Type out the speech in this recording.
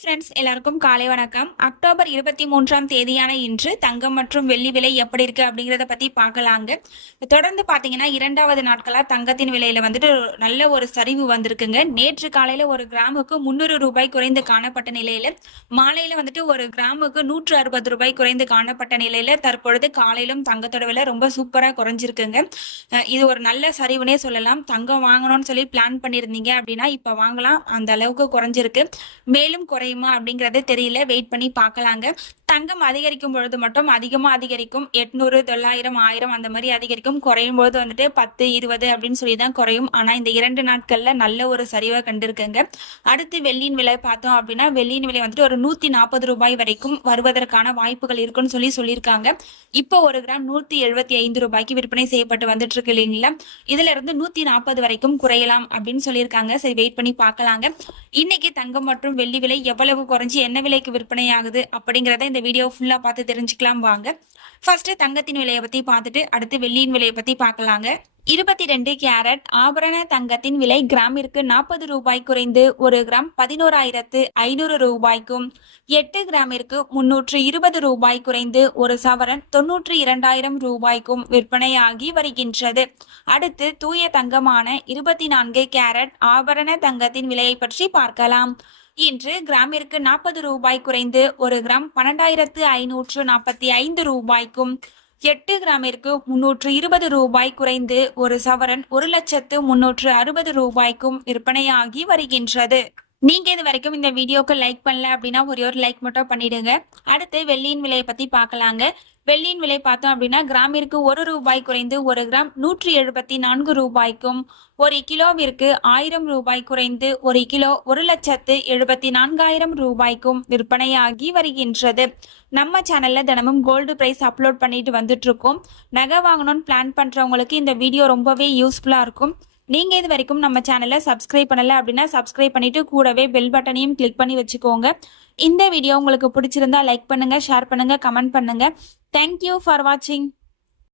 Friends, எல்லாருக்கும் காலை வணக்கம். அக்டோபர் 23ஆம் தேதியான இன்று தங்கம் மற்றும் வெள்ளி விலை எப்படி இருக்கு அப்படிங்கிறத பத்தி பார்க்கலாங்க. தொடர்ந்து பாத்தீங்கன்னா இரண்டாவது நாட்களா தங்கத்தின் விலையில வந்துட்டு நல்ல ஒரு சரிவு வந்திருக்குங்க. நேற்று காலையில ஒரு கிராமுக்கு 300 ரூபாய் குறைந்து காணப்பட்ட நிலையில மாலையில வந்துட்டு ஒரு கிராமுக்கு 160 ரூபாய் குறைந்து காணப்பட்ட நிலையில தற்பொழுது காலையிலும் தங்கத்தோட விலை ரொம்ப சூப்பரா குறைஞ்சிருக்குங்க. இது ஒரு நல்ல சரிவுனே சொல்லலாம். தங்கம் வாங்கணும்னு சொல்லி பிளான் பண்ணிருந்தீங்க அப்படின்னா இப்ப வாங்கலாம், அந்த அளவுக்கு குறைஞ்சிருக்கு. மேலும் குறையுமா அப்படிங்கறது தெரியல, வெயிட் பண்ணி பார்க்கலாங்க. தங்கம் அதிகரிக்கும் பொழுது மட்டும் அதிகமா அதிகரிக்கும், 800 900 1000 அந்த மாதிரி அதிகரிக்கும். குறையும் பொழுது வந்துட்டு 10 20 அப்படின்னு சொல்லி தான் குறையும். ஆனா இந்த 2 நாட்கள்ல நல்ல ஒரு சரிவை கண்டிருக்குங்க. அடுத்து வெள்ளியின் விலை பார்த்தோம் அப்படின்னா வெள்ளியின் விலை வந்துட்டு ஒரு 140 ரூபாய் வரைக்கும் வருவதற்கான வாய்ப்புகள் இருக்குன்னு சொல்லியிருக்காங்க. இப்போ ஒரு கிராம் 175 ரூபாய்க்கு விற்பனை செய்யப்பட்டு வந்துட்டு இருக்கு இல்லைங்களா. இதுல இருந்து 140 வரைக்கும் குறையலாம் அப்படின்னு சொல்லியிருக்காங்க. சரி, வெயிட் பண்ணி பார்க்கலாங்க. இன்னைக்கு தங்கம் மற்றும் வெள்ளி விலை எவ்வளவு குறைஞ்சி என்ன விலைக்கு விற்பனை ஆகுது அப்படிங்கறத இந்த வீடியோ ஃபுல்லா பார்த்து தெரிஞ்சுக்கலாம் வாங்க. ஃபர்ஸ்ட் தங்கத்தின் விலையை பத்தி பார்த்துட்டு அடுத்து வெள்ளியின் விலையை பத்தி பார்க்கலாங்க. 22 கேரட் ஆபரண தங்கத்தின் விலை கிராமிற்கு 40 ரூபாய் குறைந்து ஒரு கிராம் 11,500 ரூபாய்க்கும், 8 கிராமிற்கு 320 ரூபாய் குறைந்து ஒரு சவரன் 92,000 ரூபாய்க்கும் விற்பனையாகி வருகின்றது. அடுத்து தூய தங்கமான 24 கேரட் ஆபரண தங்கத்தின் விலையை பற்றி பார்க்கலாம். இன்று கிராமிற்கு 40 ரூபாய் குறைந்து ஒரு கிராம் 12,545 ரூபாய்க்கும், 8 கிராமிற்கு 320 ரூபாய் குறைந்து ஒரு சவரன் 1,360,000 ரூபாய்க்கும் விற்பனையாகி வருகின்றது. நீங்க இது வரைக்கும் இந்த வீடியோக்கு லைக் பண்ணல அப்படின்னா ஒரு லைக் மட்டும் பண்ணிடுங்க. அடுத்து வெள்ளியின் விலையை பத்தி பார்க்கலாங்க. வெள்ளியின் விலை பார்த்தோம் அப்படின்னா கிராமிற்கு 1 ரூபாய் குறைந்து ஒரு கிராம் 174 ரூபாய்க்கும், ஒரு கிலோவிற்கு 1000 ரூபாய் குறைந்து ஒரு கிலோ 1,74,000 ரூபாய்க்கும் விற்பனையாகி வருகின்றது. நம்ம சேனல்ல தினமும் கோல்டு பிரைஸ் அப்லோட் பண்ணிட்டு வந்துட்டு இருக்கோம். நகை வாங்கணும்னு பிளான் பண்றவங்களுக்கு இந்த வீடியோ ரொம்பவே யூஸ்ஃபுல்லா இருக்கும். நீங்க இது வரைக்கும் நம்ம சேனலை சப்ஸ்கிரைப் பண்ணல அப்படின்னா சப்ஸ்கிரைப் பண்ணிட்டு கூடவே பெல் பட்டனையும் கிளிக் பண்ணி வச்சுக்கோங்க. இந்த வீடியோ உங்களுக்கு பிடிச்சிருந்தா லைக் பண்ணுங்க, ஷேர் பண்ணுங்க, கமெண்ட் பண்ணுங்க. தேங்க்யூ ஃபார் வாட்சிங்.